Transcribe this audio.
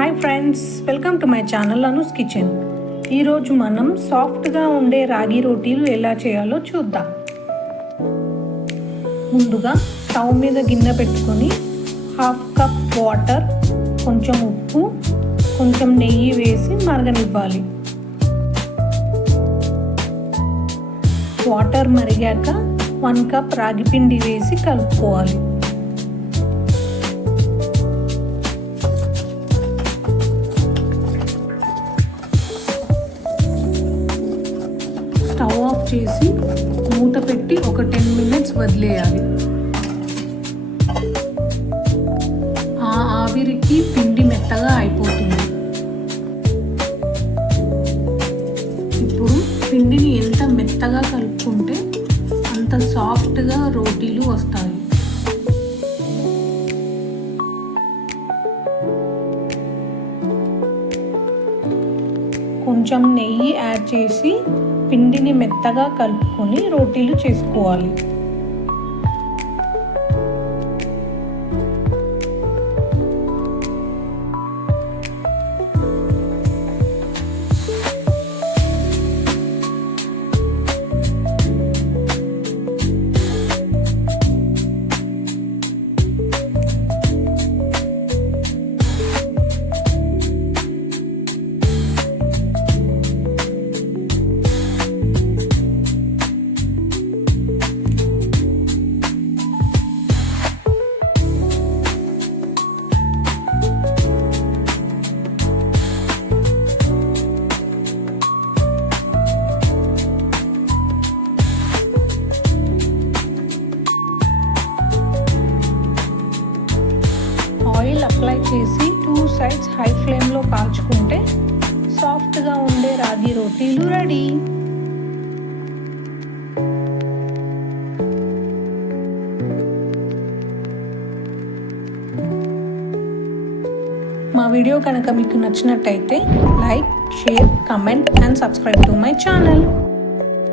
Hi friends, welcome to my channel Anu's kitchen. ఈరోజు మనం సాఫ్ట్గా ఉండే రాగి రోటీలు ఎలా చేయాలో చూద్దాం. ముందుగా స్టవ్ మీద గిన్నె పెట్టుకొని 1/2 కప్ వాటర్, కొంచెం ఉప్పు, కొంచెం నెయ్యి వేసి మరగనివ్వాలి. వాటర్ మరిగాక 1 కప్ రాగి పిండి వేసి కలుపుకోవాలి. స్టవ్ ఆఫ్ చేసి మూత పెట్టి ఒక 10 మినిట్స్ వదిలేయాలి. ఆ ఆవిరికి పిండి మెత్తగా అయిపోతుంది. ఇప్పుడు పిండిని ఎంత మెత్తగా కలుపుకుంటే అంత సాఫ్ట్గా రోటీలు వస్తాయి. కొంచెం నెయ్యి యాడ్ చేసి పిండిని మెత్తగా కలుపుకొని రోటీలు చేసుకోవాలి. ఆయిల్ అప్లై చేసి 2 సైడ్స్ హై ఫ్లేమ్లో కాల్చుకుంటే సాఫ్ట్గా ఉండే రాగి రోటీలు రెడీ. మా వీడియో కనుక మీకు నచ్చినట్టయితే like, share, comment and subscribe to my channel.